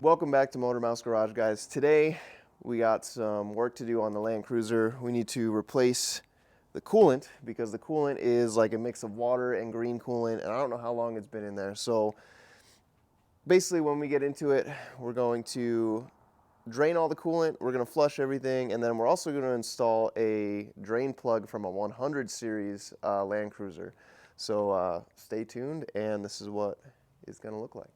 Welcome back to Motor Mouse Garage, guys. Today we got some work to do on the LandCruiser. We need to replace the coolant because the coolant is like a mix of water and green coolant, and I don't know how long it's been in there. So basically when we get into it, we're going to drain all the coolant, we're going to flush everything, and then we're also going to install a drain plug from a 100 series LandCruiser. So stay tuned, and this is what it's going to look like.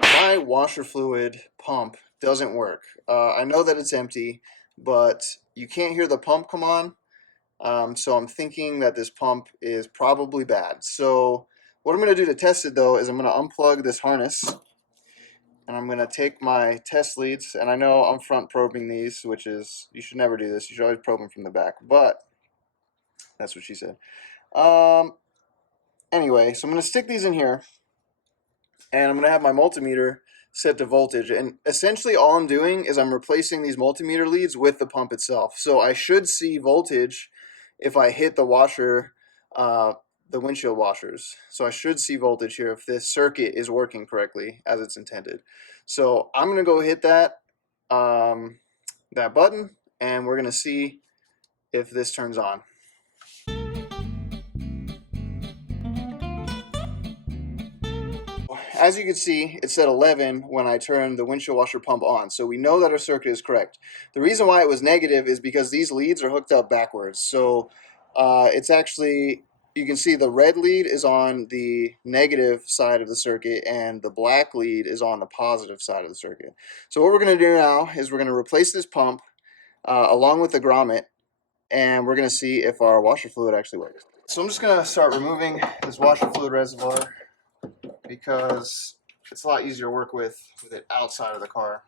My washer fluid pump doesn't work. I know that it's empty, but you can't hear the pump come on. So I'm thinking that this pump is probably bad. So what I'm going to do to test it though is I'm going to unplug this harness and I'm going to take my test leads. And I know I'm front probing these, which is, you should never do this. You should always probe them from the back, but that's what she said. Anyway, so I'm going to stick these in here and I'm going to have my multimeter set to voltage. And essentially all I'm doing is I'm replacing these multimeter leads with the pump itself. So I should see voltage if I hit the washer, the windshield washers. So I should see voltage here if this circuit is working correctly as it's intended. So I'm going to go hit that, that button, and we're going to see if this turns on. As you can see, it said 11 when I turned the windshield washer pump on, so we know that our circuit is correct. The reason why it was negative is because these leads are hooked up backwards. So it's actually, you can see the red lead is on the negative side of the circuit and the black lead is on the positive side of the circuit. So what we're going to do now is we're going to replace this pump along with the grommet, and we're going to see if our washer fluid actually works. So I'm just going to start removing this washer fluid reservoir, because it's a lot easier to work with it outside of the car.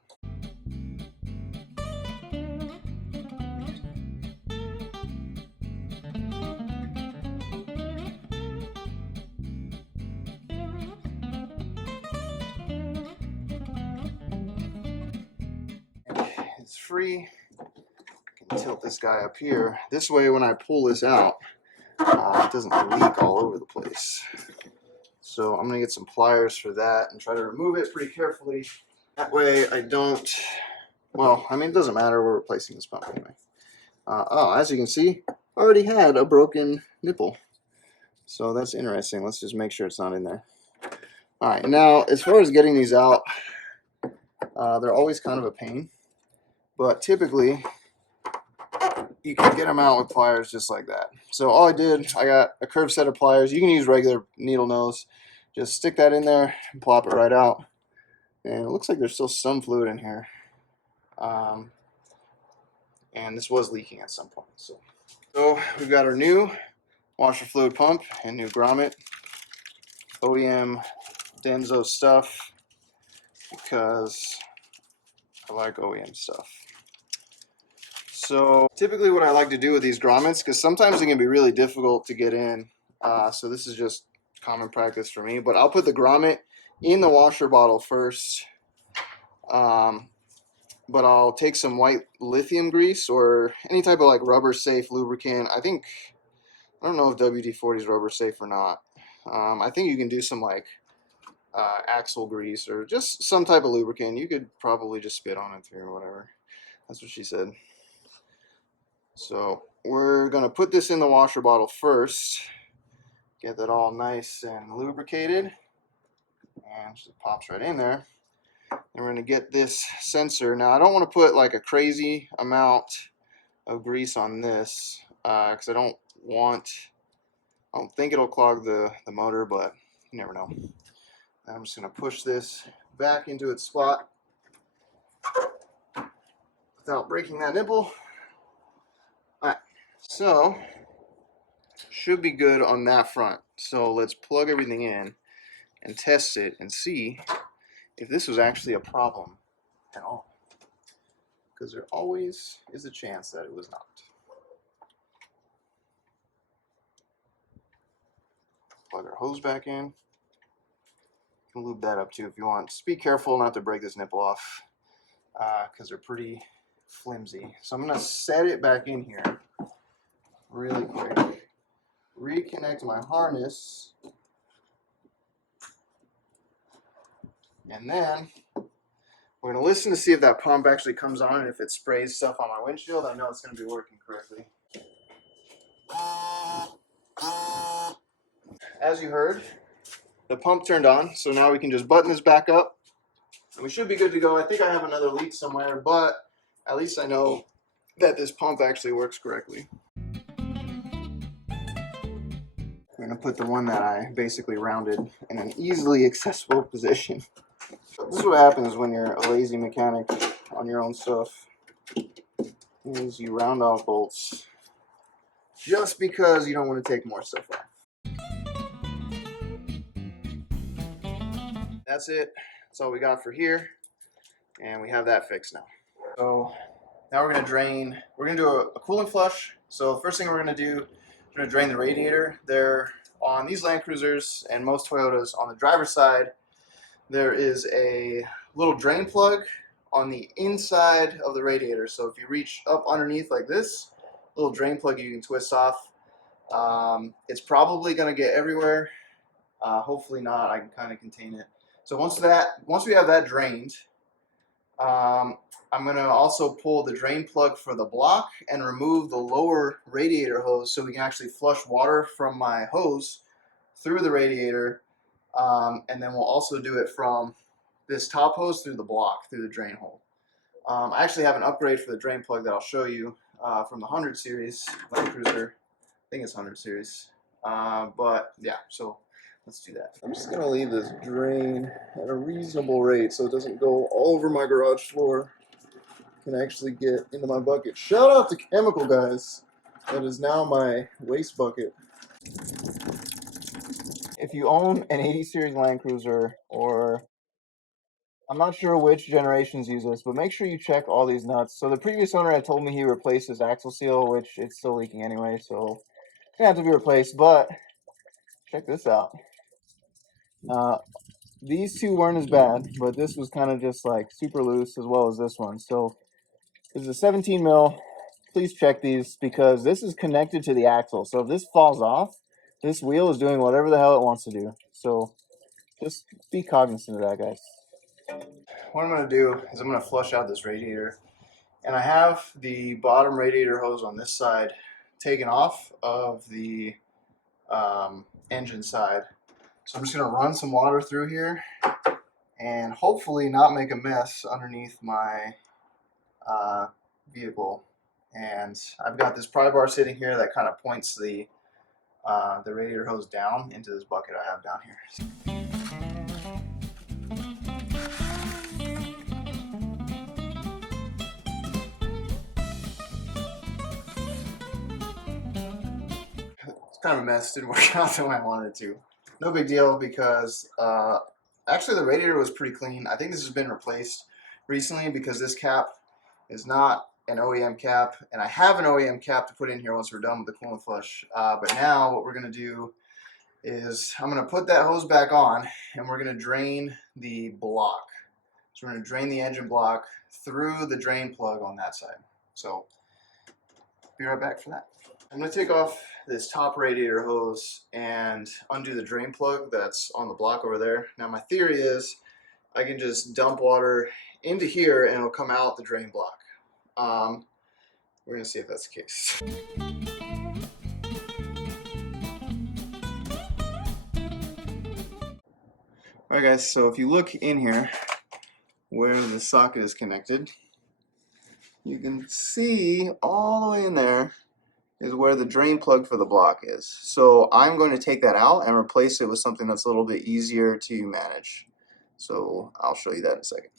It's free. I can tilt this guy up here. This way when I pull this out, it doesn't leak all over the place. So I'm going to get some pliers for that and try to remove it pretty carefully. That way I don't, well, I mean, it doesn't matter. We're replacing this pump anyway. Oh, as you can see, I already had a broken nipple. So that's interesting. Let's just make sure it's not in there. All right, now as far as getting these out, they're always kind of a pain, but typically you can get them out with pliers just like that. So all I did, I got a curved set of pliers. You can use regular needle nose. Just stick that in there and plop it right out. And it looks like there's still some fluid in here. And this was leaking at some point. So we've got our new washer fluid pump and new grommet. OEM Denso stuff, because I like OEM stuff. So typically what I like to do with these grommets, because sometimes they can be really difficult to get in, so this is just common practice for me, but I'll put the grommet in the washer bottle first, but I'll take some white lithium grease or any type of like rubber safe lubricant. I don't know if WD-40 is rubber safe or not. I think you can do some like axle grease or just some type of lubricant. You could probably just spit on it too or whatever. That's what she said. So we're going to put this in the washer bottle first, get that all nice and lubricated, and just pops right in there. And we're going to get this sensor. Now I don't want to put like a crazy amount of grease on this, because I don't think it'll clog the motor, but you never know. I'm just going to push this back into its spot without breaking that nipple. All right, so should be good on that front. So let's plug everything in and test it and see if this was actually a problem at all, because there always is a chance that it was not. Plug our hose back in. You can lube that up too if you want. Just be careful not to break this nipple off, because they're pretty flimsy. So I'm going to set it back in here really quick. Reconnect my harness. And then we're going to listen to see if that pump actually comes on and if it sprays stuff on my windshield. I know it's going to be working correctly. As you heard, the pump turned on, so now we can just button this back up and we should be good to go. I think I have another leak somewhere, but at least I know that this pump actually works correctly. We're going to put the one that I basically rounded in an easily accessible position. This is what happens when you're a lazy mechanic on your own stuff, is you round off bolts just because you don't want to take more stuff off. That's it. That's all we got for here, and we have that fixed now. So now we're going to drain. We're going to do a coolant flush. So the first thing we're going to do, we're going to drain the radiator. There, on these LandCruisers and most Toyotas, on the driver's side, there is a little drain plug on the inside of the radiator. So if you reach up underneath like this, little drain plug you can twist off. It's probably going to get everywhere. Hopefully not. I can kind of contain it. So once we have that drained, I'm going to also pull the drain plug for the block and remove the lower radiator hose so we can actually flush water from my hose through the radiator. And then we'll also do it from this top hose through the block, through the drain hole. I actually have an upgrade for the drain plug that I'll show you from the 100 series LandCruiser. I think it's 100 series. But yeah, so let's do that. I'm just going to leave this drain at a reasonable rate so it doesn't go all over my garage floor. It can actually get into my bucket. Shout out to Chemical Guys. That is now my waste bucket. If you own an 80 series LandCruiser, or I'm not sure which generations use this, but make sure you check all these nuts. So the previous owner had told me he replaced his axle seal, which it's still leaking anyway, so it's gonna have to be replaced. But check this out. These two weren't as bad, but this was kind of just like super loose, as well as this one. So this is a 17 mil. Please check these because this is connected to the axle. So if this falls off, this wheel is doing whatever the hell it wants to do. So just be cognizant of that, guys. What I'm going to do is I'm going to flush out this radiator. And I have the bottom radiator hose on this side taken off of the engine side. So I'm just going to run some water through here and hopefully not make a mess underneath my vehicle. And I've got this pry bar sitting here that kind of points the radiator hose down into this bucket I have down here. It's kind of a mess, didn't work out the way I wanted it to. No big deal because actually the radiator was pretty clean. I think this has been replaced recently because this cap is not an OEM cap, and I have an OEM cap to put in here once we're done with the coolant flush. But now what we're going to do is I'm going to put that hose back on and we're going to drain the block. So we're going to drain the engine block through the drain plug on that side. So be right back for that. I'm going to take off this top radiator hose and undo the drain plug that's on the block over there. Now my theory is I can just dump water into here and it'll come out the drain block. We're going to see if that's the case. Alright guys, so if you look in here where the socket is connected, you can see all the way in there is where the drain plug for the block is. So I'm going to take that out and replace it with something that's a little bit easier to manage. So I'll show you that in a second.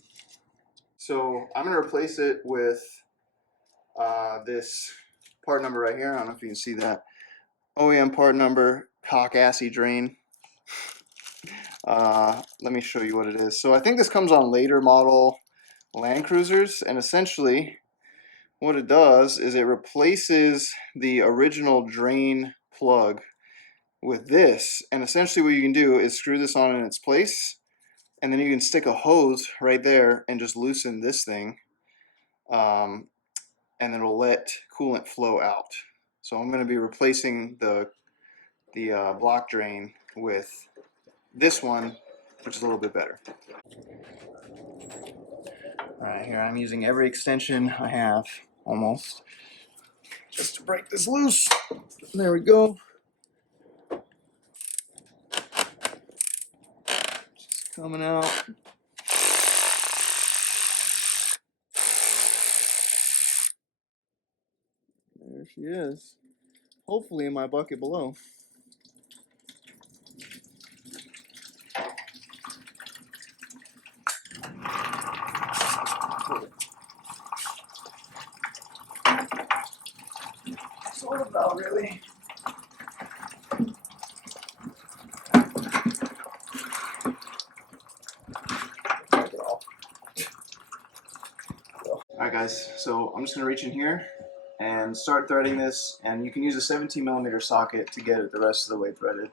So I'm going to replace it with this part number right here. I don't know if you can see that. OEM part number, cock-assy drain. Let me show you what it is. So I think this comes on later model LandCruisers, and essentially what it does is it replaces the original drain plug with this, and essentially what you can do is screw this on in its place, and then you can stick a hose right there and just loosen this thing, and it'll let coolant flow out. So I'm going to be replacing the block drain with this one which is a little bit better. Alright, here I'm using every extension I have, almost, just to break this loose. There we go. Just coming out. There she is. Hopefully in my bucket below. Sort of, not really. Alright guys, so I'm just going to reach in here and start threading this, and you can use a 17mm socket to get it the rest of the way threaded.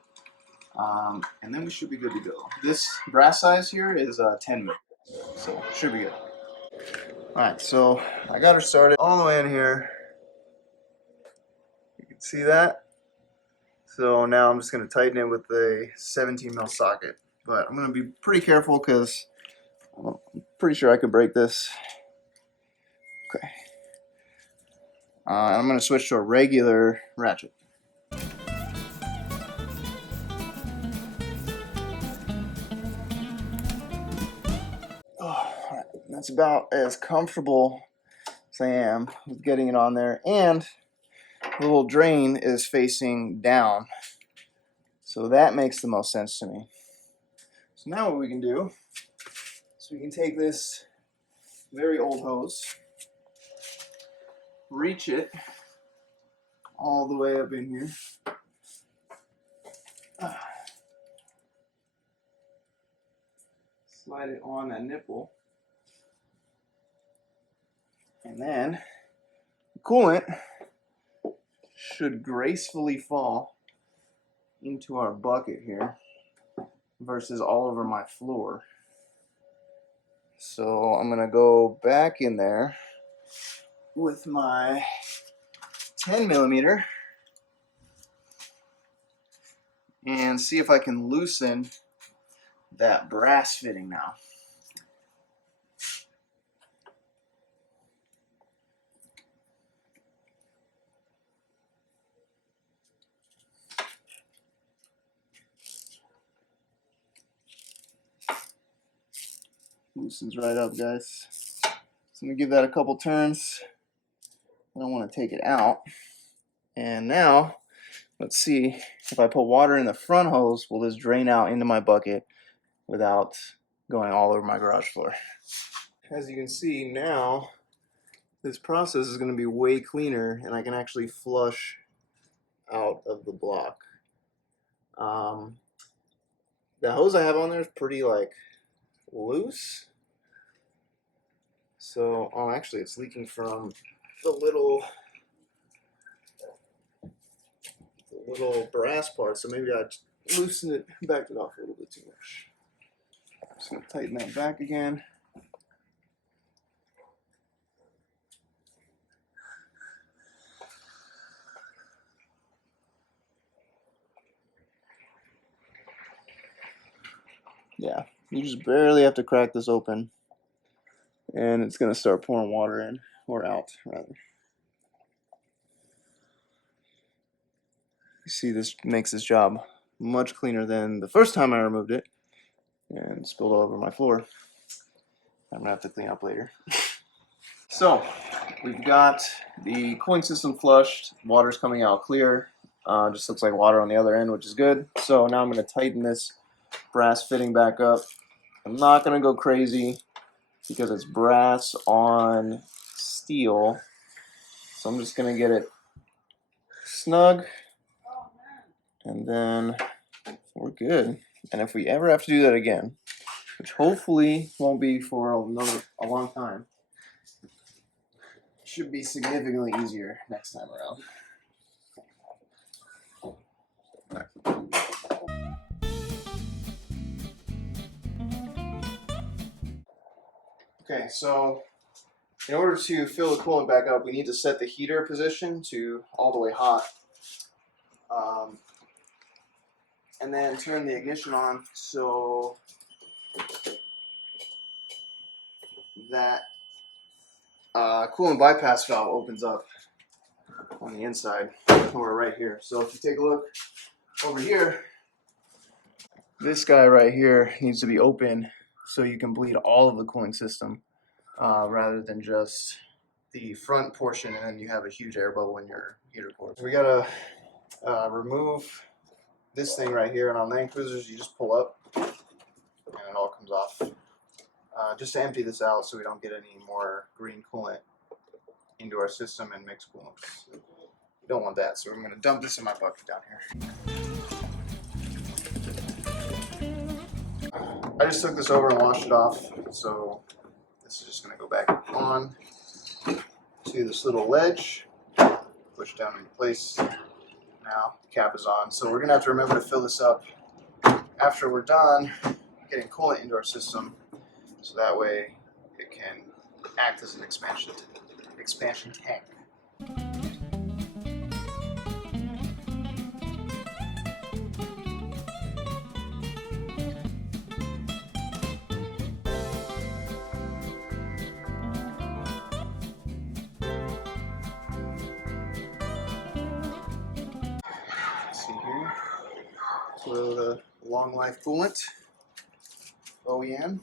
And then we should be good to go. This brass size here is 10mm, so should be good. Alright, so I got her started all the way in here. You can see that. So now I'm just going to tighten it with a 17mm socket. But I'm going to be pretty careful because I'm pretty sure I could break this. Okay. I'm going to switch to a regular ratchet. Oh, that's about as comfortable as I am with getting it on there. And the little drain is facing down. So that makes the most sense to me. So now what we can do is we can take this very old hose, reach it all the way up in here. Slide it on that nipple. And then the coolant should gracefully fall into our bucket here versus all over my floor. So I'm going to go back in there with my 10mm and see if I can loosen that brass fitting now. Loosens right up, guys. So I'm going to give that a couple turns. I don't want to take it out. And now, let's see if I put water in the front hose, will this drain out into my bucket without going all over my garage floor. As you can see now, this process is going to be way cleaner and I can actually flush out of the block. The hose I have on there is pretty like loose. So, oh, actually it's leaking from the little brass part, so maybe I loosened it, backed it off a little bit too much. Just going to tighten that back again. Yeah, you just barely have to crack this open and it's going to start pouring water in, or out rather. You see, this makes this job much cleaner than the first time I removed it and spilled all over my floor. I'm gonna have to clean up later. So we've got the cooling system flushed, water's coming out clear, just looks like water on the other end, which is good. So now I'm going to tighten this brass fitting back up. I'm not going to go crazy because it's brass on steel, so I'm just going to get it snug and then we're good. And if we ever have to do that again, which hopefully won't be for a long time, should be significantly easier next time around. Okay, so in order to fill the coolant back up, we need to set the heater position to all the way hot. And then turn the ignition on so that coolant bypass valve opens up on the inside, or right here. So if you take a look over here, this guy right here needs to be open so you can bleed all of the cooling system rather than just the front portion, and then you have a huge air bubble in your heater core. So we gotta remove this thing right here, and on LandCruisers you just pull up and it all comes off. Just to empty this out so we don't get any more green coolant into our system and mix coolants. You don't want that, so I'm going to dump this in my bucket down here. I just took this over and washed it off, so this is just going to go back on to this little ledge, push down into place. Now the cap is on, so we're going to have to remember to fill this up after we're done getting coolant into our system, so that way it can act as an expansion tank. Let's see here. So the long life coolant, OEM.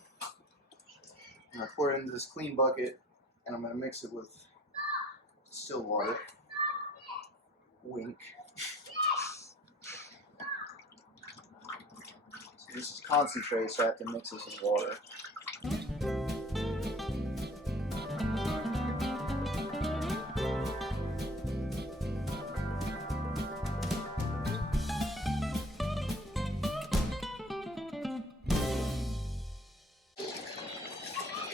I'm going to pour it into this clean bucket, and I'm going to mix it with distilled water. Wink. So this is concentrate, so I have to mix this in water.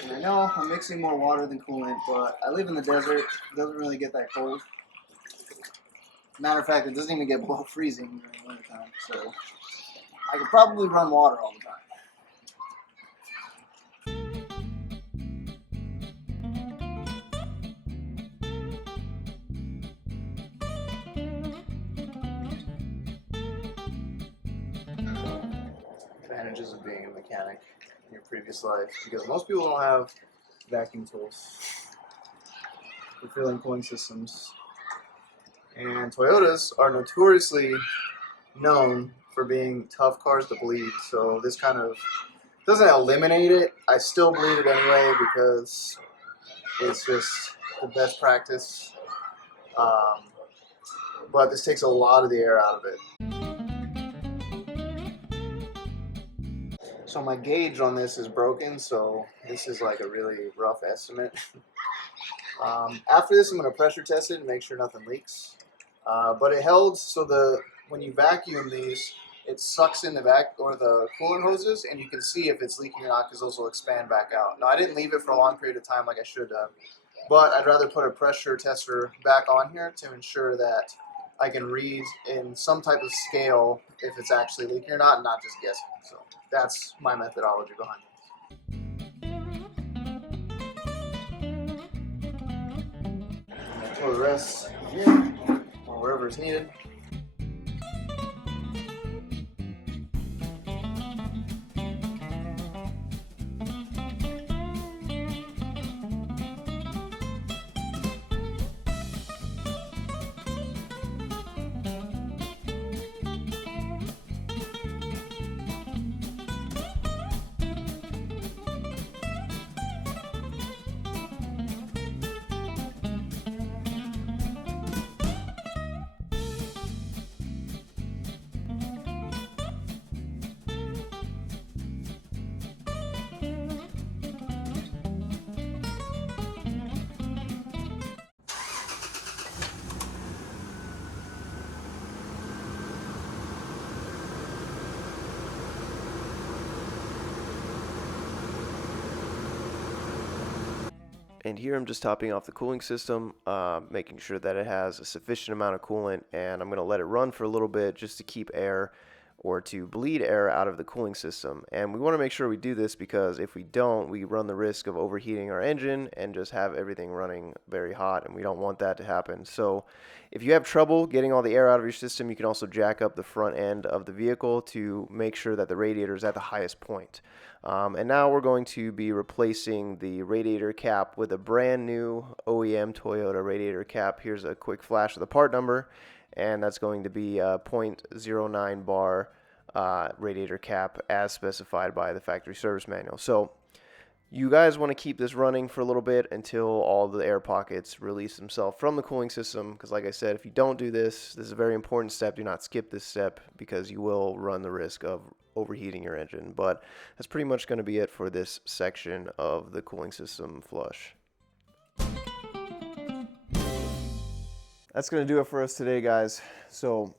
And I know I'm mixing more water than coolant, but I live in the desert. It doesn't really get that cold. Matter of fact, it doesn't even get below freezing during the wintertime, so I could probably run water all the time. Advantages of being a mechanic in your previous life, because most people don't have vacuum tools for filling cooling systems, and Toyotas are notoriously known for being tough cars to bleed, so this kind of doesn't eliminate it. I still bleed it anyway because it's just the best practice, but this takes a lot of the air out of it. So my gauge on this is broken, so this is like a really rough estimate. After this, I'm going to pressure test it and make sure nothing leaks. But it held so when you vacuum these, it sucks in the coolant hoses, and you can see if it's leaking or not because those will expand back out. Now I didn't leave it for a long period of time like I should have, but I'd rather put a pressure tester back on here to ensure that I can read in some type of scale if it's actually leaking or not, and not just guessing. So that's my methodology behind it. Pour the rest here, or wherever is needed. And here I'm just topping off the cooling system, making sure that it has a sufficient amount of coolant, and I'm going to let it run for a little bit just to keep air or to bleed air out of the cooling system. And we want to make sure we do this because if we don't, we run the risk of overheating our engine and just have everything running very hot, and we don't want that to happen. So if you have trouble getting all the air out of your system, you can also jack up the front end of the vehicle to make sure that the radiator is at the highest point. And now we're going to be replacing the radiator cap with a brand new OEM Toyota radiator cap. Here's a quick flash of the part number, and that's going to be a .09 bar radiator cap as specified by the factory service manual. So you guys want to keep this running for a little bit until all the air pockets release themselves from the cooling system, because like I said, if you don't do this, this is a very important step. Do not skip this step because you will run the risk of overheating your engine. But that's pretty much going to be it for this section of the cooling system flush. That's going to do it for us today, guys. So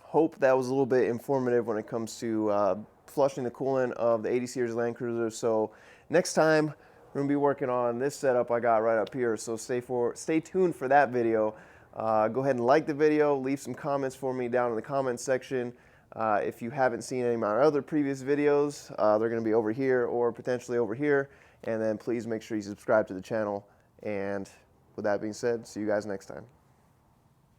hope that was a little bit informative when it comes to flushing the coolant of the 80 series LandCruiser. So next time we're going to be working on this setup I got right up here. So stay tuned for that video. Go ahead and like the video, leave some comments for me down in the comments section. If you haven't seen any of my other previous videos, they're going to be over here or potentially over here. And then please make sure you subscribe to the channel. And with that being said, see you guys next time.